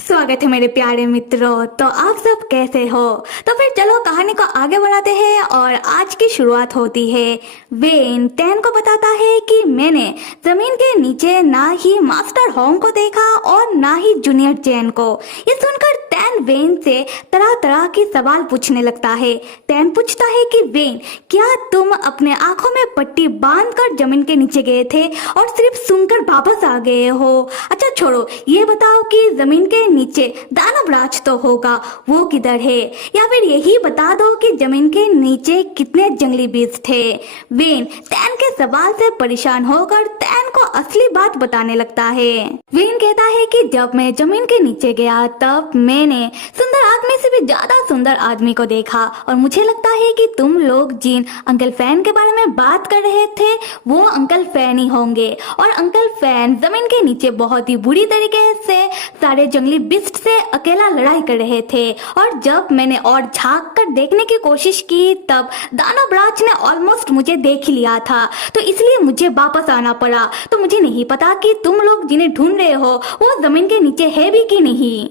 स्वागत है मेरे प्यारे मित्रों। तो आप सब कैसे हो? तो फिर चलो कहानी को आगे बढ़ाते हैं और आज की शुरुआत होती है। वेन टैन को बताता है कि मैंने जमीन के नीचे ना ही मास्टर होंग को देखा और ना ही जूनियर चैन को। ये सुनकर टैन वेन से तरह तरह के सवाल पूछने लगता है। टैन पूछता है कि वेन, क्या तुम अपने आंखों में पट्टी बांधकर जमीन के नीचे गए थे और सिर्फ सुनकर वापस आ गए हो? अच्छा छोड़ो, ये बताओ कि जमीन के नीचे दानव राज तो होगा, वो किधर है? या फिर यही बता दो कि जमीन के नीचे कितने जंगली बीज थे? वेन टैन के सवाल से परेशान होकर टैन को असली बात बताने लगता है। वेन कहता है कि जब मैं जमीन के नीचे गया तब मैंने सुंदर आदमी से भी ज्यादा सुंदर आदमी को देखा और मुझे लगता है कि तुम लोग जिन अंकल फैन के बारे में बात कर रहे थे वो अंकल फैन ही होंगे। और अंकल फैन जमीन के नीचे बहुत ही बुरी तरीके से सारे जंगली बिस्ट से अकेला लड़ाई कर रहे थे और जब मैंने और झांक कर देखने की कोशिश की तब दानवराज ने ऑलमोस्ट मुझे देख ही लिया था, तो इसलिए मुझे वापस आना पड़ा। तो मुझे नहीं पता कि तुम लोग जिन्हें ढूंढ रहे हो वो जमीन के नीचे है भी कि नहीं।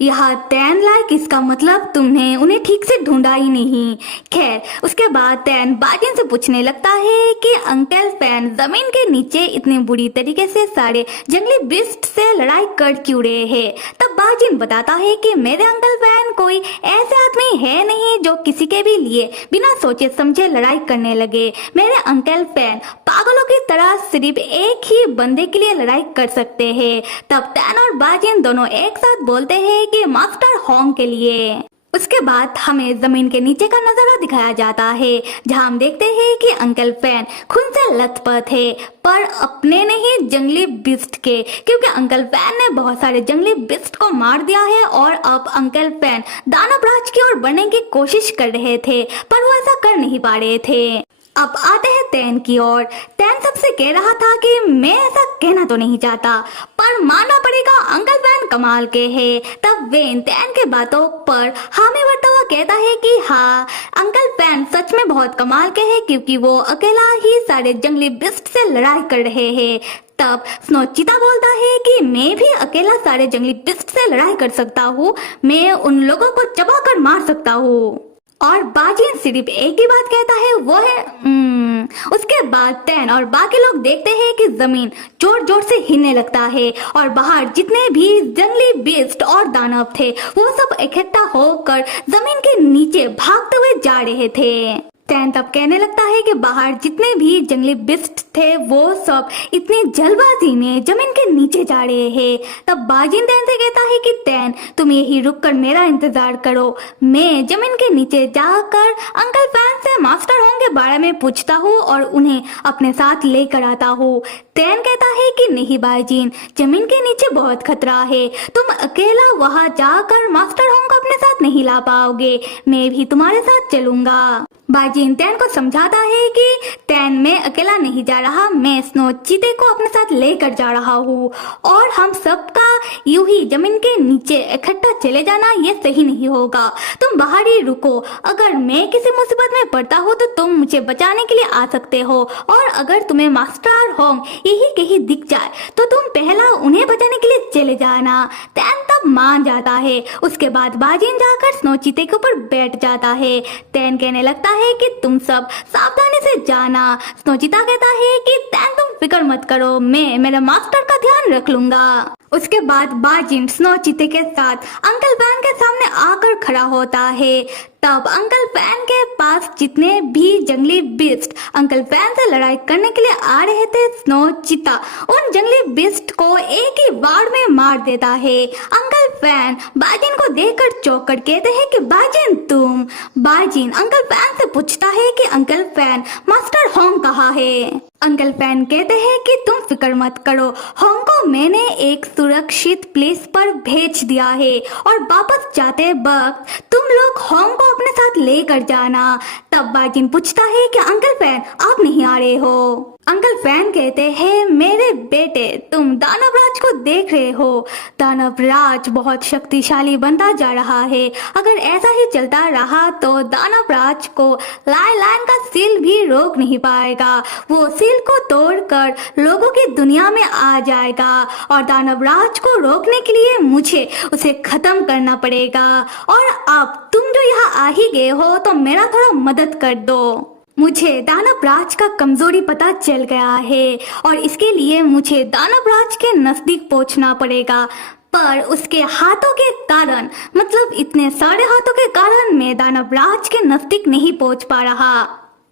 यहाँ टैन लाइक इसका मतलब तुमने उन्हें ठीक से ढूंढा ही नहीं। खैर उसके बाद टैन बाजिन से पूछने लगता है कि अंकल फैन जमीन के नीचे इतनी बुरी तरीके से सारे जंगली बिस्ट से लड़ाई कर क्यों रहे हैं? तब बाजिन बताता है कि मेरे अंकल फैन कोई ऐसे आदमी है नहीं जो किसी के भी लिए बिना सोचे समझे लड़ाई करने लगे। मेरे अंकल फैन पागलों की तरह सिर्फ एक ही बंदे के लिए लड़ाई कर सकते हैं। तब टैन और बाजिन दोनों एक साथ बोलते हैं कि मास्टर होंग के लिए। उसके बाद हमें जमीन के नीचे का नजारा दिखाया जाता है जहां हम देखते हैं कि अंकल फैन खून से लथपथ है, पर अपने नहीं जंगली बिस्ट के, क्योंकि अंकल फैन ने बहुत सारे जंगली बिस्ट को मार दिया है और अब अंकल फैन दानवराज की ओर बढ़ने की कोशिश कर रहे थे पर वो ऐसा कर नहीं पा रहे थे। अब आते हैं टैन की ओर। टैन सबसे कह रहा था कि मैं ऐसा कहना तो नहीं चाहता पर मानना पड़ेगा अंकल फैन कमाल के हैं। तब वेन टैन के बातों पर हामी भरता हुआ कहता है कि हाँ, अंकल फैन सच में बहुत कमाल के हैं क्योंकि वो अकेला ही सारे जंगली बिस्ट से लड़ाई कर रहे हैं। तब स्नो चीता बोलता है कि मैं भी अकेला सारे जंगली बिस्ट से लड़ाई कर सकता हूँ, मैं उन लोगों को चबा कर मार सकता हूँ। और बाजिन सिर्फ एक ही बात कहता है, वो है उसके बाद टैन और बाकी लोग देखते हैं कि जमीन जोर जोर से हिलने लगता है और बाहर जितने भी जंगली बिस्ट और दानव थे वो सब इकट्ठा होकर जमीन के नीचे भागते हुए जा रहे थे। टैन तब कहने लगता है कि बाहर जितने भी जंगली बिस्ट थे वो सब इतनी जल्दबाजी में जमीन के नीचे जा रहे हैं। तब बाजिन टैन से कहता है कि टैन तुम यही रुक कर मेरा इंतजार करो, मैं जमीन के नीचे जाकर अंकल फैन से मास्टर होंग के बारे में पूछता हूँ और उन्हें अपने साथ लेकर आता हूँ। टैन कहता है कि नहीं बाजिन, जमीन के नीचे बहुत खतरा है, तुम अकेला वहां जाकर मास्टर होंग को अपने साथ नहीं ला पाओगे, मैं भी तुम्हारे साथ चलूंगा। बाजिन टैन को समझाता है कि टैन मैं अकेला नहीं जा रहा, मैं स्नो चीते को अपने साथ लेकर जा रहा हूँ और हम सबका यूं ही जमीन के नीचे इकट्ठा चले जाना ये सही नहीं होगा, तुम बाहर ही रुको, अगर मैं किसी मुसीबत में पड़ता हूँ तो तुम मुझे बचाने के लिए आ सकते हो और अगर तुम्हें मास्टर होंग यही कहीं दिख जाए तो तुम पहला उन्हें बचाने के लिए चले जाना। टैन तब मान जाता है। उसके बाद बाजिन जाकर स्नो चीते के ऊपर बैठ जाता है। टैन कहने लगता है कि तुम सब सावधानी से जाना। स्नो चीता कहता है कि टैन तुम फिक्र मत करो, मैं मेरे मास्टर का ध्यान रख लूंगा। उसके बाद बाजिन स्नो चीते के साथ अंकल फैन के सामने आकर खड़ा होता है। तब अंकल फैन के पास जितने भी जंगली बिस्ट अंकल फैन से लड़ाई करने के लिए आ रहे थे, स्नो चीता उन जंगली बिस्ट को एक ही वार में मार देता है। अंकल फैन बाजिन को देखकर चौंक कर कहते हैं कि बाजिन तुम। बाजिन अंकल फैन से पूछता है कि अंकल फैन मास्टर होंग कहाँ है? अंकल फैन कहते हैं कि तुम फिक्र मत करो, होंग को मैंने एक सुरक्षित प्लेस पर भेज दिया है और वापस जाते वक्त तुम लोग होंग को अपने साथ लेकर जाना। तब बाजिन पूछता है कि अंकल फैन आप नहीं आ रहे हो? अंकल फैन कहते हैं, मेरे बेटे तुम दानव राज को देख रहे हो। दानव राज बहुत शक्तिशाली बनता जा रहा है। अगर ऐसा ही चलता रहा तो दानव राज को लाइन का सील भी रोक नहीं पाएगा। वो सील को तोड़कर लोगों की दुनिया में आ जाएगा और दानव राज को रोकने के लिए मुझे उसे खत्म करना पड़ेगा। और अब तुम जो यहाँ आ ही गए हो तो मेरा थोड़ा मदद कर दो। मुझे दानव राज का कमजोरी पता चल गया है और इसके लिए मुझे दानव राज के नजदीक पहुंचना पड़ेगा। पर उसके हाथों के कारण, मतलब इतने सारे हाथों के कारण मैं दानव राज के नजदीक नहीं पहुंच पा रहा,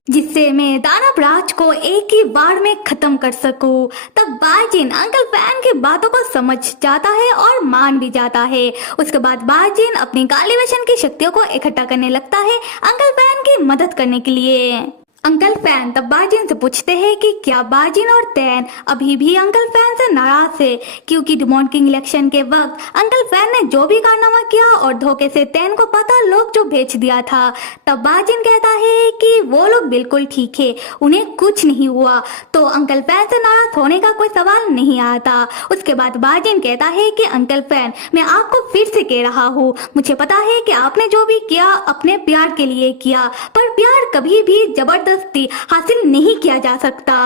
जिससे मैं दानव राज को एक ही बार में खत्म कर सकूं। तब बाजिन अंकल फैन की बातों को समझ जाता है और मान भी जाता है। उसके बाद बाजिन अपनी काली वचन की शक्तियों को इकट्ठा करने लगता है अंकल फैन की मदद करने के लिए। अंकल फैन तब बाजिन से पूछते हैं कि क्या बाजिन और तैन अभी भी अंकल फैन से नाराज है, क्योंकि डिमॉन किंग इलेक्शन के वक्त अंकल फैन ने जो भी कारनामा किया और धोखे से तैन को पता लोग जो भेज दिया था। तब बाजिन कहता है कि वो लोग बिल्कुल ठीक है, उन्हें कुछ नहीं हुआ, तो अंकल फैन से नाराज होने का कोई सवाल नहीं आता। उसके बाद बाजिन कहता है कि अंकल फैन, मैं आपको फिर से कह रहा हूँ, मुझे पता है कि आपने जो भी किया अपने प्यार के लिए किया, पर प्यार कभी भी जबरदस्ती हासिल नहीं किया जा सकता।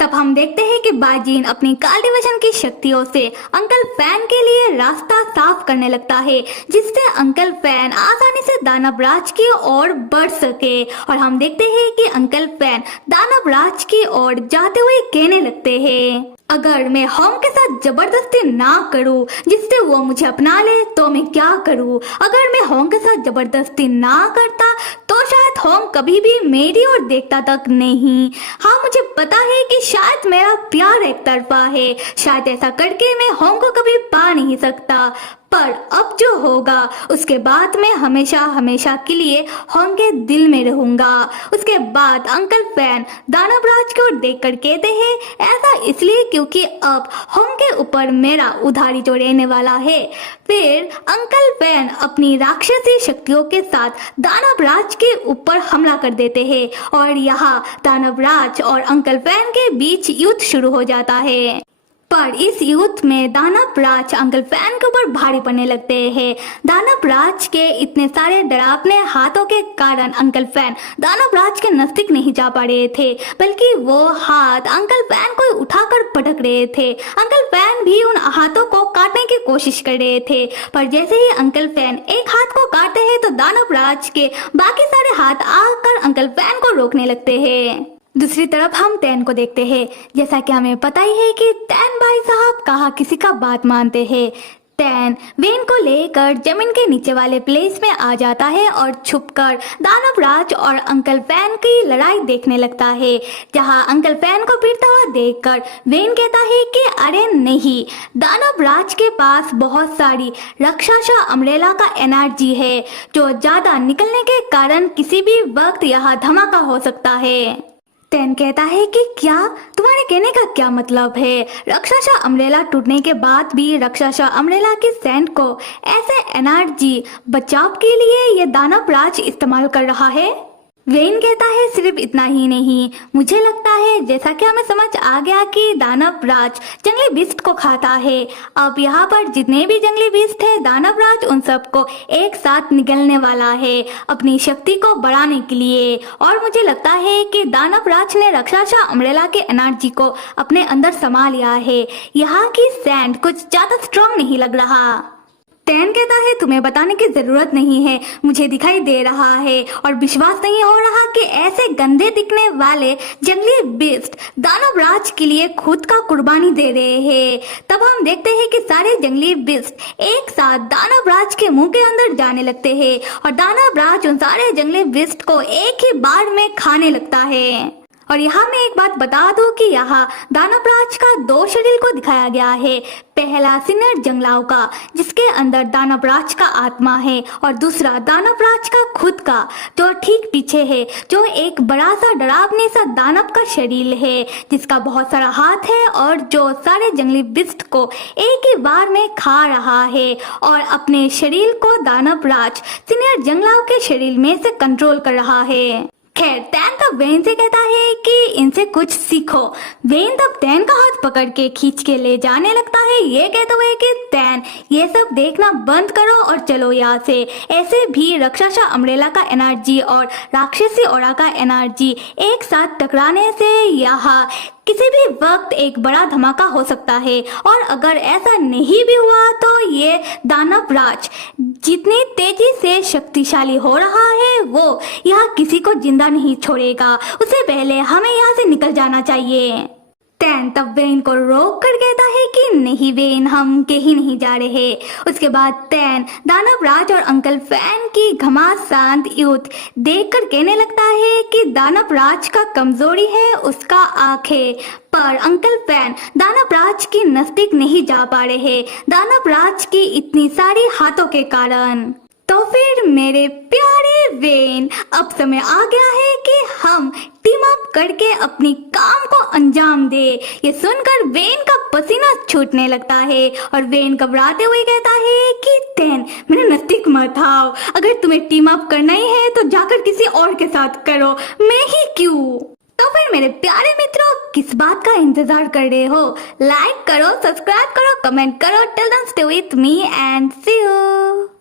तब हम देखते हैं कि बाजिन अपनी काली वचन की शक्तियों से अंकल फैन के लिए रास्ता साफ करने लगता है, जिससे अंकल फैन आसानी से दानव राज की ओर बढ़ सके। और हम देखते हैं कि अंकल फैन दानव राज की ओर जाते हुए कहने लगते हैं, अगर मैं होम के साथ जबरदस्ती ना करूं जिससे वो मुझे अपना ले तो मैं क्या करूं। अगर मैं होम के साथ जबरदस्ती ना करता तो शायद होम कभी भी मेरी ओर देखता तक नहीं। हाँ, मुझे पता है कि शायद मेरा प्यार एक तरफा है, शायद ऐसा करके मैं होम को कभी पा नहीं सकता, पर अब जो होगा उसके बाद मैं हमेशा हमेशा के लिए होम के दिल में रहूंगा। उसके बाद अंकल फैन दानव राज की ओर देखकर कहते हैं, ऐसा इसलिए क्योंकि अब होम के ऊपर मेरा उधारी जो रहने वाला है। फिर अंकल फैन अपनी राक्षसी शक्तियों के साथ दानव राज के ऊपर हमला कर देते हैं और यहाँ दानव राज और अंकल फैन के बीच युद्ध शुरू हो जाता है। पर इस युद्ध में दानव राज अंकल फैन के ऊपर भारी पड़ने लगते हैं। दानव राज के इतने सारे डरावने हाथों के कारण अंकल फैन दानव राज के नजदीक नहीं जा पा रहे थे, बल्कि वो हाथ अंकल फैन को उठाकर पटक रहे थे। अंकल फैन भी उन हाथों को काटने की कोशिश कर रहे थे, पर जैसे ही अंकल फैन एक हाथ को काटते हैं तो दानव राज के बाकी सारे हाथ आकर अंकल फैन को रोकने लगते हैं। दूसरी तरफ हम तैन को देखते हैं। जैसा कि हमें पता ही है कि तैन भाई साहब कहाँ किसी का बात मानते हैं। तैन वेन को लेकर जमीन के नीचे वाले प्लेस में आ जाता है और छुपकर दानव राज और अंकल फैन की लड़ाई देखने लगता है, जहां अंकल फैन को पीटता हुआ देखकर वेन कहता है कि अरे नहीं, दानव राज के पास बहुत सारी राक्षसा अम्ब्रेला का एनर्जी है, जो ज्यादा निकलने के कारण किसी भी वक्त यहाँ धमाका हो सकता है। तैन कहता है कि क्या तुम्हारे कहने का क्या मतलब है? राक्षसा अम्ब्रेला टूटने के बाद भी राक्षसा अम्ब्रेला की सैंड को ऐसे एनर्जी बचाव के लिए ये दानव राज इस्तेमाल कर रहा है। वेन कहता है सिर्फ इतना ही नहीं, मुझे लगता है जैसा कि हमें समझ आ गया कि दानव राज जंगली बीस्ट को खाता है। अब यहाँ पर जितने भी जंगली बीस्ट है दानव राज उन सबको एक साथ निगलने वाला है अपनी शक्ति को बढ़ाने के लिए। और मुझे लगता है कि दानव राज ने राक्षसा अम्ब्रेला के एनर्जी को अपने अंदर समा लिया है। यहाँ की सैंड कुछ ज्यादा स्ट्रॉन्ग नहीं लग रहा। तैन कहता है तुम्हें बताने की जरूरत नहीं है, मुझे दिखाई दे रहा है और विश्वास नहीं हो रहा कि ऐसे गंदे दिखने वाले जंगली बीस्ट दानव राज के लिए खुद का कुर्बानी दे रहे हैं। तब हम देखते हैं कि सारे जंगली बीस्ट एक साथ दानव राज के मुंह के अंदर जाने लगते हैं और दानव राज उन सारे जंगली बीस्ट को एक ही बार में खाने लगता है। और यहाँ मैं एक बात बता दूं कि यहाँ दानव राज का दो शरीर को दिखाया गया है। पहला सीनियर जंगलाव का, जिसके अंदर दानव राज का आत्मा है, और दूसरा दानव राज का खुद का, जो ठीक पीछे है, जो एक बड़ा सा डरावने सा दानव का शरीर है, जिसका बहुत सारा हाथ है और जो सारे जंगली बिस्ट को एक ही बार में खा रहा है और अपने शरीर को दानव राज सीनियर जंगलाव के शरीर में से कंट्रोल कर रहा है। खैर टैन तब वेन से कहता है कि इनसे कुछ सीखो। वेन तब टैन का हाथ पकड़ के खींच के ले जाने लगता है, ये कहते हुए कि टैन ये सब देखना बंद करो और चलो यहाँ से। ऐसे भी राक्षसा अम्ब्रेला का एनर्जी और राक्षसी ओरा का एनर्जी एक साथ टकराने से यहाँ किसी भी वक्त एक बड़ा धमाका हो सकता है, और अगर ऐसा नहीं भी हुआ तो ये दानव राज जितनी तेजी से शक्तिशाली हो रहा है वो यहाँ किसी को जिंदा नहीं छोड़ेगा। उससे पहले हमें यहाँ से निकल जाना चाहिए। टैन तब वेन को रोक कर कहता है कि नहीं वेन, हम कहीं नहीं जा रहे। उसके बाद टैन दानव राज और अंकल फैन की घमासान युद्ध देखकर कहने लगता है कि दानव राज का कमजोरी है उसका आंखें, पर अंकल फैन दानव राज की नजदीक नहीं जा पा रहे दानव राज की इतनी सारी हाथों के कारण। तो फिर मेरे प्यारे वेन, अब समय आ गया है कि हम टीम अप करके अपनी काम को अंजाम दे। ये सुनकर वेन का पसीना छूटने लगता है और वेन घबराते हुए कहता है कि टैन मेरे नजदीक मत आओ, अगर तुम्हें टीम अप करना ही है तो जाकर किसी और के साथ करो, मैं ही क्यों। तो फिर मेरे प्यारे मित्रों, किस बात का इंतजार कर रहे हो? लाइक करो, सब्सक्राइब करो, कमेंट करो। Till then stay with me and see you.